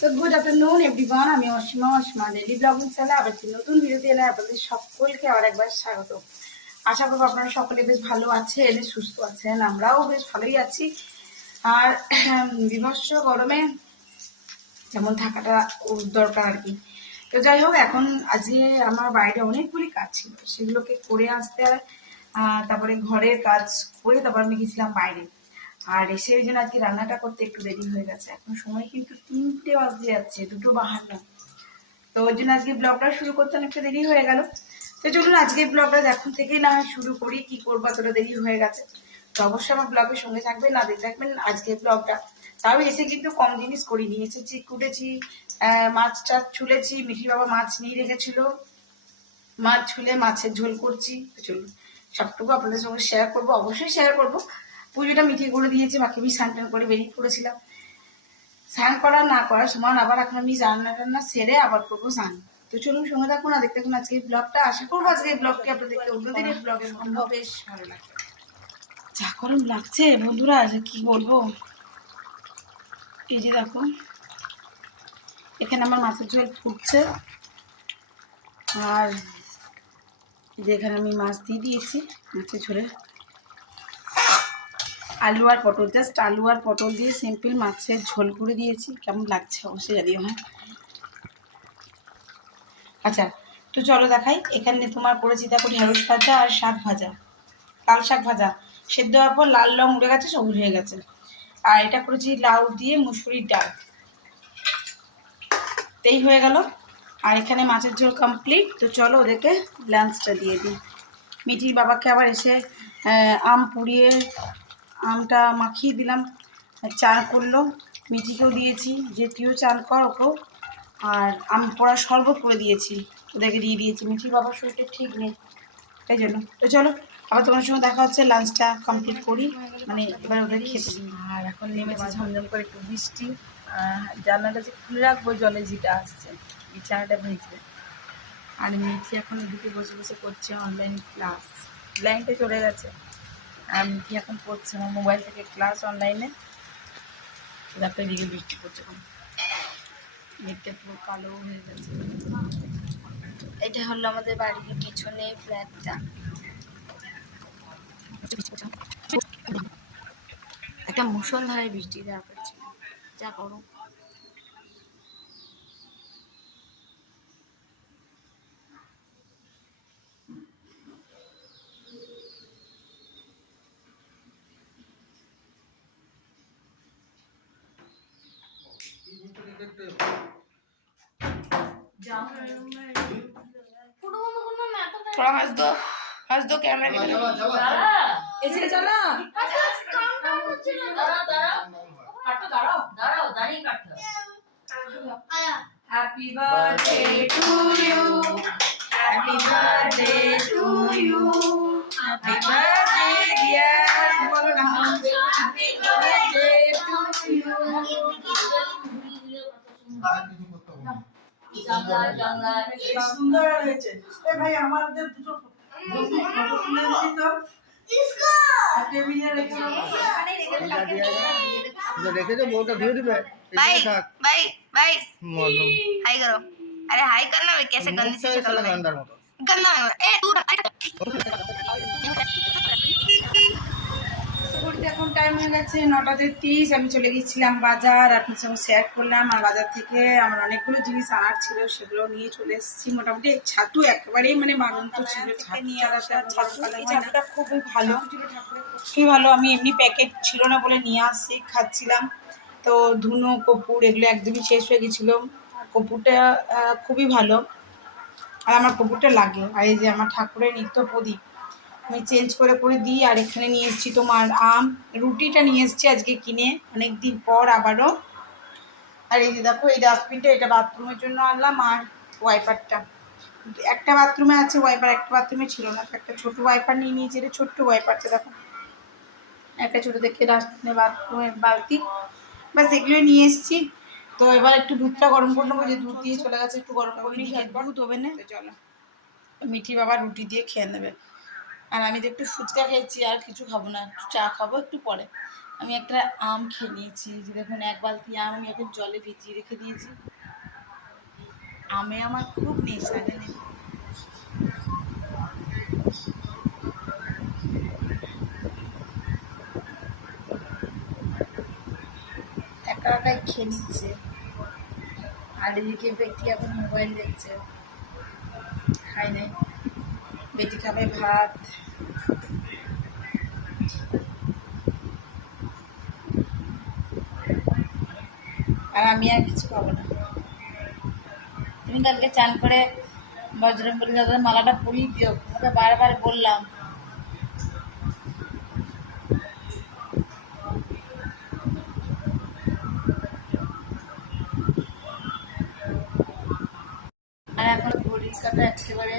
তো good afternoon everyone, আমি Asima daily blogging চ্যানেলে আবার একটি নতুন ভিডিওতে এনে আপনাদের সকলকে আবার একবার স্বাগত। আশা করবো আপনারা সকলে বেশ ভালো আছেন, সুস্থ আছেন, আমরাও বেশ ভালোই আছি। আর বিভৎস গরমে যেমন থাকাটা দরকার আর কি। তো যাই হোক, এখন আজকে আমার বাইরে অনেকগুলি কাজ ছিল, সেগুলোকে করে আসতে তারপরে ঘরের কাজ করে তারপর আমি গেছিলাম বাইরে। আর এসে ওই জন্য আজকে রান্নাটা করতে একটু দেরি হয়ে গেছে। এখন সময় কিন্তু 3টে বাজতে যাচ্ছে, 2:52। তো ওই জন্য আজকে ব্লগটা শুরু করতে অনেকটা দেরি হয়ে গেল। তো চলুন আজকে ব্লগটা এখন থেকেই না শুরু করি। কি করবো, এতটা দেরি হয়ে গেছে। তো অবশ্যই আমার ব্লগের সঙ্গে থাকবেন, না দেখতে থাকবেন আজকের ব্লগটা। তাও এসে কিন্তু কম জিনিস করিনি, এসেছি কুটেছি, মাছ টাছ ছুলেছি। মিঠির বাবা মাছ নিয়ে রেখেছিল, মাছ ছুলে মাছের ঝোল করছি। তো চলুন সবটুকু আপনাদের সঙ্গে শেয়ার করবো, অবশ্যই শেয়ার করবো। পুজোটা মিঠিয়ে করে দিয়েছি, বাকি আমি স্নান টান করে বেরিয়ে পড়েছিলাম। স্নান করা না করার সময় আবার এখন আমি রান্না টান্না সেরে আবার করবো স্নান। তো চলুন সঙ্গে থাকুন আর দেখতে থাকুন আজকে এই ব্লগটা। আশা করবো আজকে এই ব্লগটি আপনাদেরকে অন্যদিনের ব্লগের মধ্যে বেশ ভালো লাগবে। যা গরম লাগছে বন্ধুরা, যে কি বলবো। এই যে দেখো, এখানে আমার মাছের ঝোল ফুটছে, আর যেখানে আমি মাছ দিয়ে দিয়েছি মাছের ঝোলে আলু আর পটল, জাস্ট আলু আর পটল দিয়ে সিম্পল মাছের ঝোল করে দিয়েছি। কেমন লাগছে অবশ্যই জানিও। হ্যাঁ আচ্ছা, তো চলো দেখাই। এখানে তোমার করেছি দেখো ঢেঁড়স ভাজা আর শাক ভাজা, লাল শাক ভাজা। সেদ্ধ হওয়ার পর লাল রং উঠে গেছে, সবুজ হয়ে গেছে। আর এটা করেছি লাউ দিয়ে মুসুরির ডাল। এই হয়ে গেল। আর এখানে মাছের ঝোল কমপ্লিট। তো চলো ওদেরকে লাঞ্চটা দিয়ে দিই। মিঠির বাবাকে আবার এসে আম পুড়িয়ে আমটা মাখিয়ে দিলাম, চান করলো। মিঠিকেও দিয়েছি যে তুইও চান কর ওকেও। আর আম পড়া শরবত করে দিয়েছি, ওদেরকে দিয়ে দিয়েছি। মিঠির বাবার শরীরটা ঠিক নেই, তাই জন্য। তো চলো আবার তোমার সঙ্গে দেখা হচ্ছে, লাঞ্চটা কমপ্লিট করি, মানে এবার ওদের খেতে দিই। আর এখন নেমেছে ঝমঝম করে একটু বৃষ্টি। জানলাটা যে খুলে রাখবো, জলে যেটা আসছে, বিছানাটা ভিজবে। আর মিঠি এখন এদিকে বসে বসে করছে অনলাইন ক্লাস। লাইনটা চলে গেছে, আর মিঠি এখন করছে আমার মোবাইল থেকে ক্লাস অনলাইনে। দেখো এদিকে বৃষ্টি পড়ছে, এখন মেঘটা পুরো কালো হয়ে গেছে। এটা হলো আমাদের বাড়ির পিছনে ফ্ল্যাটটা। একটা মুষলধারে বৃষ্টি দেওয়া করছে, যা গরম। थोड़ा हंस दो कैमरा के ऐसे चला। Happy birthday to you, happy birthday to you, happy birthday dear, बोलो ना हैप्पी बर्थडे टू यू। সুন্দর হয়েছে। এ ভাই আমাদের দুটো ফটো তুলে দিবি তো, इसको টেবিলে রেখে দেবো। রেখে দে, বউটা ধুয়ে দিবে। भाई भाई भाई हाय करो। अरे हाय करना भाई, कैसे गंदी सी शक्ल में গন্ডার মতো। गंदा ए तू ঘড়িতে এখন টাইম হয়ে গেছে 9:30। আমি চলে গেছিলাম বাজার, আপনার সঙ্গে শেয়ার করলাম। আর বাজার থেকে আমার অনেকগুলো জিনিস আনার ছিল, সেগুলো নিয়ে চলে এসেছি। মোটামুটি ছাতু একেবারেই মানে বাড়ন্ত ছিল, নিয়ে আসার ছাতুটা খুবই ভালো, খুবই ভালো। আমি এমনি প্যাকেট ছিল না বলে নিয়ে আসছি, খাচ্ছিলাম। তো ধুনো কপুর এগুলো একদমই শেষ হয়ে গেছিলো। কপুরটা খুবই ভালো, আর আমার কপুরটা লাগে। আর এই যে আমার ঠাকুরের নিত্য প্রদীপ আমি চেঞ্জ করে করে দিই। আর এখানে নিয়ে এসেছি তোমার আম, রুটিটা নিয়ে এসেছি আজকে কিনে অনেক দিন পর আবারও। আর এই যে দেখো এই ডাস্টবিনটা, এটা বাথরুমের জন্য আনলাম। আর ওয়াইপারটা একটা বাথরুমে আছে ওয়াইপার, একটা বাথরুমে ছিল না, একটা ছোটো ওয়াইপার নিয়ে নিয়েছি। এটা ছোট্ট ওয়াইপারটা দেখো, একটা ছোটো দেখে ডাস্টবিনে বাথরুমের বালতি, ব্যাস এগুলোই নিয়ে এসেছি। তো এবার একটু দুধটা গরম করে নেবো, যে দুধ দিয়ে চলে গেছে, একটু গরম করে নিই। দুধ ওভেনে, চলো মিঠি বাবা রুটি দিয়ে খেয়ে নেবে। আর আমি তো একটু ফুচকা খেয়েছি, আর কিছু খাবো না, একটু চা খাবো একটু পরে। আমি একটা আম খেয়ে নিয়েছি, যে দেখুন এক বালতি আম আমি এখন জলে ভিজিয়ে রেখে দিয়েছি। আমে আমার খুব নেশা জানেন। একা একাই খেয়ে নিচ্ছে, আর এদিকে বেটি এখন মোবাইল দেখছে, খাই নাই। বেটি খাবে ভাত, আর আমি আর কিছু খাবো না। তুমি কালকে চান করে বজরংবলী দাদার মালাটা পরিয়ে দিও, তোমাকে বারবার বললাম। আর এখন ঘড়ির কাটা একেবারে